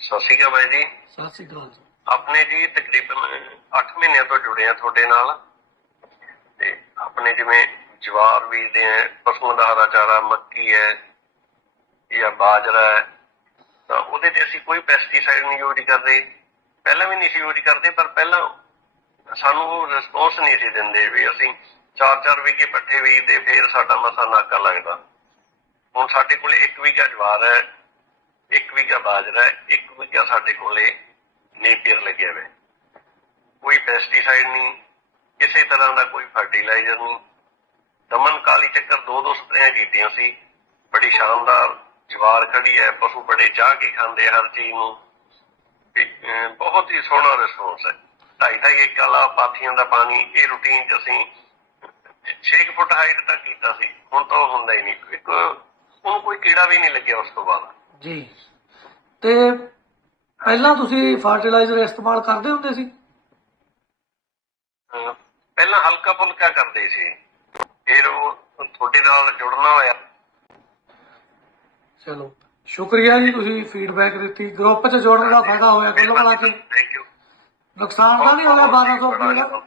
ਸਤਿ ਸ਼੍ਰੀ ਅਕਾਲ ਬਾਈ ਜੀ। ਸਤਿ ਸ੍ਰੀ ਅਕਾਲ ਜੀ। ਆਪਣੇ ਜੀ ਤਕਰੀਬਨ 8 ਮਹੀਨਿਆਂ ਤੋਂ ਜੁੜੇ ਆ ਤੁਹਾਡੇ ਨਾਲ। ਤੇ ਆਪਣੇ ਜਿਵੇਂ ਜਵਾਰ ਬੀਜਦੇ ਆ ਪਸ਼ੂਆਂ ਦਾ ਹਰਾ ਚਾਰਾ ਮੱਕੀ ਹੈ ਜਾਂ ਬਾਜਰਾ ਹੈ ਤਾਂ ਉਹਦੇ ਤੇ ਅਸੀਂ ਕੋਈ ਪੈਸਟੀਸਾਈਡ ਨਹੀਂ ਯੂਜ਼ ਕਰਦੇ। ਪਹਿਲਾਂ ਵੀ ਨਹੀਂ ਸੀ ਯੂਜ਼ ਕਰਦੇ ਪਰ ਪਹਿਲਾਂ ਸਾਨੂੰ ਉਹ ਰਿਸਪੌਂਸ ਨਹੀਂ ਸੀ ਦਿੰਦੇ ਵੀ ਅਸੀਂ ਚਾਰ ਚਾਰ ਵਿਗੇ ਪੱਠੇ ਬੀਜਦੇ ਫੇਰ ਸਾਡਾ ਮਸਾ ਨਾਕਾ ਲੱਗਦਾ। ਹੁਣ ਸਾਡੇ ਕੋਲ ਇੱਕ ਵਿਗਾ ਜਵਾਰ ਹੈ ਇੱਕ ਵਿਗਾ ਬਾਜਰਾ ਇੱਕ ਵਿਗਾ ਸਾਡੇ ਕੋਲੇ ਨੇਪੀਅਰ ਲੱਗਿਆ ਹੋਇਆ ਕੋਈ ਪੈਸਟੀਸਾਈਡ ਨਹੀਂ, ਕਿਸੇ ਤਰ੍ਹਾਂ ਦਾ ਕੋਈ ਫਰਟੀਲਾਈਜ਼ਰ ਨਹੀਂ। ਦਮਨ ਕਾਲੀ ਚੱਕਰ ਦੋ ਦੋ ਸਪਰੇਆਂ ਕੀਤੀਆਂ ਸੀ। ਬੜੀ ਸ਼ਾਨਦਾਰ ਜਵਾਰ ਖੜੀ ਹੈ, ਪਸ਼ੂ ਬੜੇ ਚਾਹ ਕੇ ਖਾਂਦੇ ਹਰ ਚੀਜ਼ ਨੂੰ। ਬਹੁਤ ਹੀ ਸੋਹਣਾ ਰਿਸਪੌਂਸ ਹੈ। ਢਾਈ ਢਾਈ ਇੱਕ ਵਾਲਾ ਪਾਥੀਆਂ ਦਾ ਪਾਣੀ, ਇਹ ਰੂਟੀਨ ਚ ਅਸੀਂ 6 ਫੁੱਟ ਹਾਈਟ ਤੱਕ ਕੀਤਾ ਸੀ। ਹੁਣ ਤਾਂ ਹੁੰਦਾ ਹੀ ਨਹੀਂ। ਇੱਕ ਉਹਨੂੰ ਕੋਈ ਕੀੜਾ ਵੀ ਨਹੀਂ ਲੱਗਿਆ ਉਸ ਤੋਂ ਬਾਅਦ। ਜੀ। ਤੇ ਪਹਿਲਾਂ ਤੁਸੀਂ ਫਰਟੀਲਾਈਜ਼ਰ ਇਸਤੇਮਾਲ ਕਰਦੇ ਹੁੰਦੇ ਸੀ? ਪਹਿਲਾਂ ਹਲਕਾ ਫੁਲਕਾ ਕਰਦੇ ਸੀ। ਫਿਰ ਉਹ ਤੁਹਾਡੇ ਨਾਲ ਜੁੜਨਾ ਹੋਇਆ। ਚਲੋ ਸ਼ੁਕਰੀਆ ਜੀ ਤੁਸੀਂ ਫੀਡਬੈਕ ਦਿੱਤੀ। ਗਰੁੱਪ 'ਚ ਜੁੜਨ ਦਾ ਫਾਇਦਾ ਹੋਇਆ ਕੁੱਲ ਮਿਲਾ ਕੇ ਥੈਂਕ ਯੂ ਨੁਕਸਾਨ ਤਾਂ ਨਹੀਂ ਹੋਇਆ 1200 ਰੁਪਏ ਦਾ?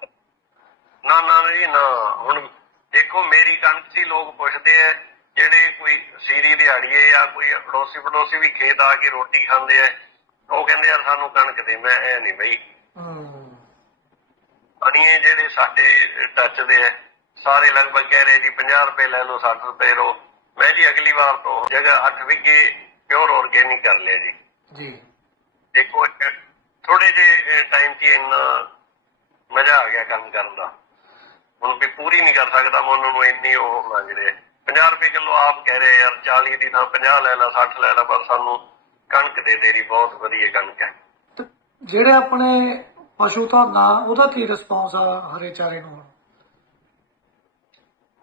ਨਾ ਨਾ ਜੀ ਨਾ। ਹੁਣ ਦੇਖੋ ਮੇਰੀ ਕਣਕ ਸੀ ਲੋਕ ਪੁੱਛਦੇ ਆ ਜਿਹੜੇ ਕੋਈ ਸੀਰੀ ਦਿਹਾੜੀਏ ਜਾਂ ਕੋਈ ਅੜੋਸੀ ਪੜੋਸੀ ਵੀ ਖੇਤ ਆ ਕੇ ਰੋਟੀ ਖਾਂਦੇ ਆ ਉਹ ਕਹਿੰਦੇ ਯਾਰ ਸਾਨੂੰ ਕਣਕ ਦੇ ਮੈਂ ਐ ਨਹੀਂ ਬਈ। ਹੂੰ। ਅਣੀਏ ਜਿਹੜੇ ਸਾਡੇ ਟੱਚ ਦੇ ਆ ਸਾਰੇ ਲਗਭਗ ਕਹਿ ਰਹੇ ਜੀ 50 ਰੁਪਏ ਲੈ ਲਓ 60 ਰੁਪਏ ਰੋ। ਮੈਂ ਜੀ ਅਗਲੀ ਵਾਰ ਤੋਂ ਜਗ੍ਹਾ 8 ਵਿਗੇ ਪਿਓਰ ਆਰਗੇਨਿਕ ਕਰ ਲਿਆ ਜੀ। ਜੀ। ਦੇਖੋ ਥੋੜੇ ਜੇ ਟਾਈਮ 'ਚ ਇੰਨਾ ਮਜ਼ਾ ਆ ਗਿਆ ਕੰਮ ਕਰਨ ਦਾ। ਹੁਣ ਵੀ ਪੂਰੀ ਨਹੀਂ ਕਰ ਸਕਦਾ ਮੈਂ ਉਹਨਾਂ ਨੂੰ ਇੰਨੀ ਉਹ ਮੰਗ ਰਹੇ 50 ਰੁਪਏ ਕਿਲੋ ਆਪ ਕਹਿ ਰਹੇ ਯਾਰ 40 ਦੀ ਥਾਂ 50 ਲੈ ਲਾ 60 ਲੈ ਲਾ ਪਰ ਸਾਨੂੰ ਕਣਕ ਦੇ ਤੇਰੀ ਬਹੁਤ ਵਧੀਆ ਕਣਕ ਹੈ। ਤੇ ਜਿਹੜੇ ਆਪਣੇ ਪਸ਼ੂ ਧਾਨਾ ਉਹਦਾ ਕੀ ਰਿਸਪੌਂਸ ਆ ਹਰੇ ਚਾਰੇ ਨੂੰ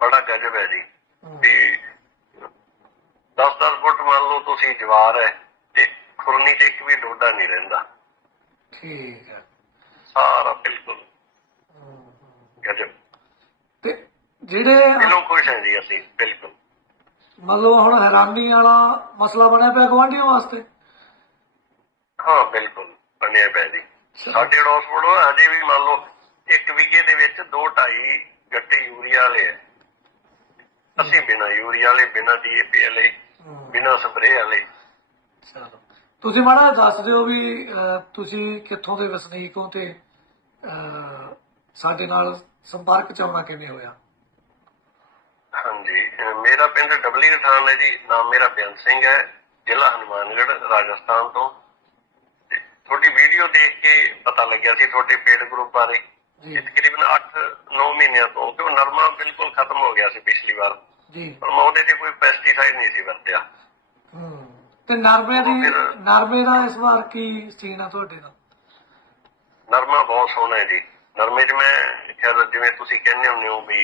ਬੜਾ ਗਜਬ ਹੈ ਜੀ। ਵੀ 10-10 ਫੁੱਟ ਮੰਨ ਲਓ ਤੁਸੀਂ ਜਵਾਰ ਹੈ ਤੇ ਖੁਰਨੀ 'ਚ ਇੱਕ ਵੀ ਡੋਡਾ ਨਹੀਂ ਰਹਿੰਦਾ। ਠੀਕ ਹੈ। ਸਾਰਾ ਬਿਲਕੁਲ ਹੂੰ। ਗਜਬ ਤੇ ਜਿਹੜੇ ਦਿਲੋਂ ਖੁਸ਼ ਹਾਂ ਜੀ ਅਸੀਂ ਬਿਲਕੁਲ। ਮਤਲਬ ਹੁਣ ਹੈਰਾਨੀ ਵਾਲਾ ਮਸਲਾ ਬਣਿਆ ਪਿਆ ਗਵਾਂਢੀਆਂ ਵਾਸਤੇ? ਹਾਂ ਬਿਲਕੁਲ ਬਣਿਆ ਪਿਆ ਜੀ। ਸਾਡੇ ਹਸਪਤਾਲ ਅਜੇ ਵੀ ਮੰਨ ਲਓ ਇੱਕ ਵਿਗੇ ਦੇ ਵਿੱਚ 2.5 ਗੱਟੇ ਯੂਰੀਆ ਵਾਲੇ ਹੈ। ਅਸੀਂ ਬਿਨਾ ਯੂਰੀਆ ਵਾਲੇ ਬਿਨਾ ਡੀਏਪੀ ਵਾਲੇ। ਬਿਨਾ ਸਪਰੇਅ ਵਾਲੇ। ਚਲੋ। ਤੁਸੀਂ ਮਾੜਾ ਦੱਸ ਦਿਓ ਵੀ ਤੁਸੀਂ ਕਿੱਥੋਂ ਦੇ ਵਸਨੀਕ ਹੋ ਤੇ ਸਾਡੇ ਨਾਲ ਸੰਪਰਕ ਚ ਆਉਣਾ ਕਿਵੇਂ ਹੋਇਆ? ਮੇਰਾ ਪਿੰਡ ਡਬਲੀ ਰਠਾਨ ਹੈ ਜੀ ਨਾਮ ਮੇਰਾ ਬੇਅੰਤ ਸਿੰਘ ਹੈ ਜ਼ਿਲ੍ਹਾ ਹਨੂਮਾਨਗੜ੍ਹ ਰਾਜਸਥਾਨ ਤੋਂ। ਤੇ ਤੁਹਾਡੀ ਵੀਡੀਓ ਦੇਖ ਕੇ ਪਤਾ ਲੱਗਿਆ ਸੀ ਤੁਹਾਡੇ ਪੇਡ ਗਰੁੱਪ ਬਾਰੇ। ਤਕਰੀਬਨ 8-9 ਮਹੀਨਿਆਂ ਤੋਂ ਕਿ ਉਹ ਨਰਮਾ ਬਿਲਕੁਲ ਖਤਮ ਹੋ ਗਿਆ ਸੀ ਪਿਛਲੀ ਵਾਰ। ਜੀ। ਪਰ ਮੈਂ ਉਹਦੇ ਤੇ ਕੋਈ ਪੈਸਟੀਸਾਈਡ ਨਹੀਂ ਸੀ ਵਰਤਿਆ। ਤੇ ਨਰਮੇ ਦੀ ਨਰਮੇ ਦਾ ਇਸ ਵਾਰ ਕੀ ਸੀਨ ਆ ਤੁਹਾਡੇ ਦਾ ਨਰਮਾ ਬਹੁਤ ਸੋਹਣਾ ਹੈ ਜੀ। ਨਰਮੇ 'ਚ ਮੈਂ ਖੈਰ ਜਿਵੇਂ ਤੁਸੀਂ ਕਹਿੰਦੇ ਹੁੰਦੇ ਹੋ ਵੀ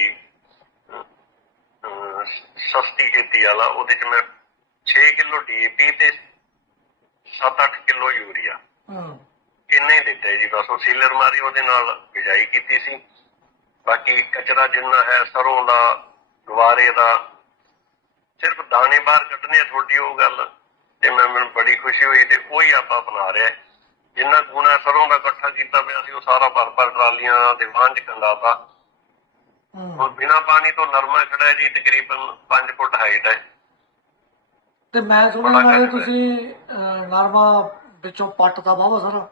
ਸਸਤੀ ਖੇਤੀ ਵਾਲਾ ਉਹਦੇ 'ਚ ਮੈਂ 6 ਕਿਲੋ ਡੀਏਪੀ ਤੇ 7-8 ਕਿਲੋ ਯੂਰੀਆ। ਹੂੰ। ਇੰਨੇ ਦਿੱਤੇ ਜੀ? ਬਸ ਉਹ ਸੀਲਰ ਮਾਰੀ ਉਹਦੇ ਨਾਲ ਬਿਜਾਈ ਕੀਤੀ ਸੀ। ਬਾਕੀ ਕਚਰਾ ਜਿੰਨਾ ਹੈ ਸਰੋਂ ਦਾ ਗਵਾਰੇ ਦਾ ਸਿਰਫ ਦਾਣੇ ਬਾਹਰ ਕੱਢਣੇ ਆ ਤੁਹਾਡੀ ਉਹ ਗੱਲ। ਤੇ ਮੈਂ ਮੈਨੂੰ ਬੜੀ ਖੁਸ਼ੀ ਹੋਈ ਤੇ ਉਹੀ ਆਪਾਂ ਅਪਣਾ ਰਿਹਾ ਜਿੰਨਾ ਗੁਣਾ ਸਰੋਂ ਦਾ ਇਕੱਠਾ ਕੀਤਾ ਪਿਆ ਸੀ ਉਹ ਸਾਰਾ ਭਰ ਭਰ ਟਰਾਲੀਆਂ ਦੇ ਚ ਕੰਡਾਤਾ ਹੂੰ। ਹੁਣ ਬਿਨਾ ਪਾਣੀ ਤੋਂ ਨਰਮਾ ਖੜਾ ਹੈ ਜੀ ਤਕਰੀਬਨ 5 ਫੁੱਟ ਹਾਈਟ ਹੈ। ਤੇ ਮੈਂ ਸੁਣਿਆ ਨਾਲੇ। ਤੁਸੀਂ ਨਰਮਾ ਵਿੱਚੋਂ ਪੱਟ ਦਾ ਬਾਵਾ ਸਾਰਾ।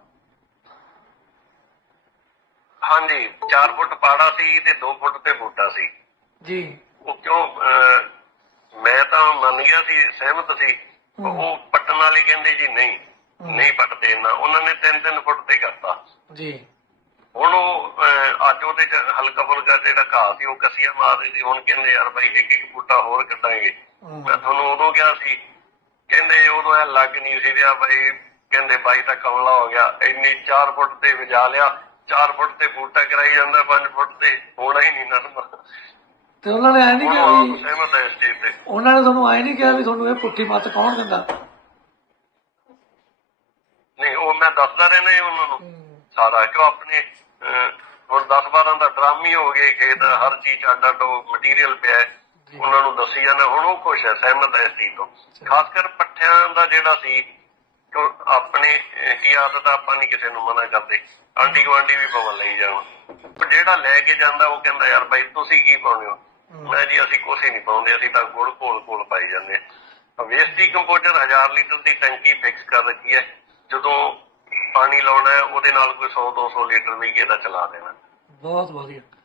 ਹਾਂਜੀ 4 ਫੁੱਟ ਪਾੜਾ ਸੀ ਤੇ 2 ਫੁੱਟ ਤੇ ਬੂਟਾ ਸੀ। ਜੀ। ਉਹ ਕਿਉਂ ਮੈਂ ਤਾਂ ਮੰਨ ਗਿਆ ਸੀ ਸਹਿਮਤ ਸੀ। ਉਹ ਪੱਟਣ ਵਾਲੇ ਕਹਿੰਦੇ ਜੀ ਨਹੀਂ। ਨਹੀਂ ਪੱਟਦੇ ਨਾ ਉਹਨਾਂ ਨੇ 3-3 ਫੁੱਟ ਤੇ ਕਰਤਾ। ਜੀ। ਹੁਣ ਉਹ ਅੱਜ ਉਹਦੇ ਚ ਹਲਕਾ ਫੁਲਕਾ ਜਿਹੜਾ ਘਾਹ ਸੀ ਉਹ ਕਸੀਆ ਮਾਰਦੇ ਸੀ। ਹੁਣ ਕਹਿੰਦੇ ਯਾਰ ਬਾਈ ਇੱਕ ਇੱਕ ਬੂਟਾ ਹੋਰ ਕੱਢਾਂਗੇ। ਮੈਂ ਤੁਹਾਨੂੰ ਉਦੋਂ ਕਿਹਾ ਸੀ ਕਹਿੰਦੇ ਉਦੋਂ ਇਹ ਲੱਗ ਨਹੀਂ ਸੀ ਰਿਹਾ ਬਾਈ। ਕਹਿੰਦੇ ਬਾਈ ਤਾਂ ਕਮਲਾ ਹੋ ਗਿਆ। ਇੰਨੀ 4 ਫੁੱਟ ਤੇ ਵਜਾ ਲਿਆ। 4 ਫੁੱਟ ਤੇ ਬੂਟਾ ਕਰਾਈ ਜਾਂਦਾ 5 ਫੁੱਟ ਤੇ ਹੋਣਾ ਹੀ ਨਹੀਂ ਨਰਮਾ। ਤੇ ਉਹਨਾਂ ਨੇ ਐ ਨਹੀਂ ਕਿਹਾ ਵੀ ਉਹਨਾਂ ਨੇ ਤੁਹਾਨੂੰ ਐ ਨਹੀਂ ਕਿਹਾ ਵੀ ਤੁਹਾਨੂੰ ਇਹ ਪੁੱਠੀ ਮੱਤ ਕੌਣ ਦਿੰਦਾ? ਨਹੀਂ ਉਹ ਮੈਂ ਦੱਸਦਾ ਰਹਿਣਾ ਉਹਨਾਂ ਨੂੰ। ਸਾਰਾ ਕਿਉਂ ਆਪਣੇ ਹੁਣ 10 12 ਦਾ ਡਰਮ ਹੀ ਹੋ ਗਏ ਖੇਤ ਹਰ ਚੀਜ਼ ਅੱਡ ਅੱਡ ਮਟੀਰੀਅਲ ਪਿਆ ਹੈ। ਉਹਨਾਂ ਨੂੰ ਦੱਸੀ ਜਾਂਦਾ ਹੁਣ ਉਹ ਖੁਸ਼ ਹੈ ਸਹਿਮਤ ਹੈ ਇਸ ਚੀਜ਼ ਤੋਂ। ਖਾਸ ਕਰ ਪੱਠਿਆਂ ਦਾ ਜਿਹੜਾ ਸੀ ਆਪਣੇ ਕੀ ਆਦਤ ਆ, ਆਪਾਂ ਨਹੀਂ ਕਿਸੇ ਨੂੰ ਮਨਾ ਕਰਦੇ। ਆਂਢੀ ਗੁਆਂਢੀ ਵੀ ਪਵਨ ਲਈ ਜਾਣ। ਪਰ ਜਿਹੜਾ ਲੈ ਕੇ ਜਾਂਦਾ ਉਹ ਕਹਿੰਦਾ ਯਾਰ ਬਾਈ ਤੁਸੀਂ ਕੀ ਪਾਉਂਦੇ ਹੋ? ਮੈਂ ਜੀ ਅਸੀਂ ਕੁਛ ਹੀ ਨਹੀਂ ਪਾਉਂਦੇ ਅਸੀਂ ਤਾਂ ਗੁੜ ਘੋਲ ਘੋਲ ਪਾਈ ਜਾਂਦੇ ਵੇਸਟ ਡੀਕੰਪੋਜ਼ਰ 1000 ਲੀਟਰ ਦੀ ਟੈਂਕੀ ਫਿਕਸ ਕਰ ਰੱਖੀ ਹੈ। ਜਦੋਂ ਪਾਣੀ ਲਾਉਣਾ ਹੈ, ਉਹਦੇ ਨਾਲ ਕੋਈ 100 200 ਲੀਟਰ ਵੀ ਇਹਦਾ ਚਲਾ ਦੇਣਾ। ਬਹੁਤ ਵਧੀਆ।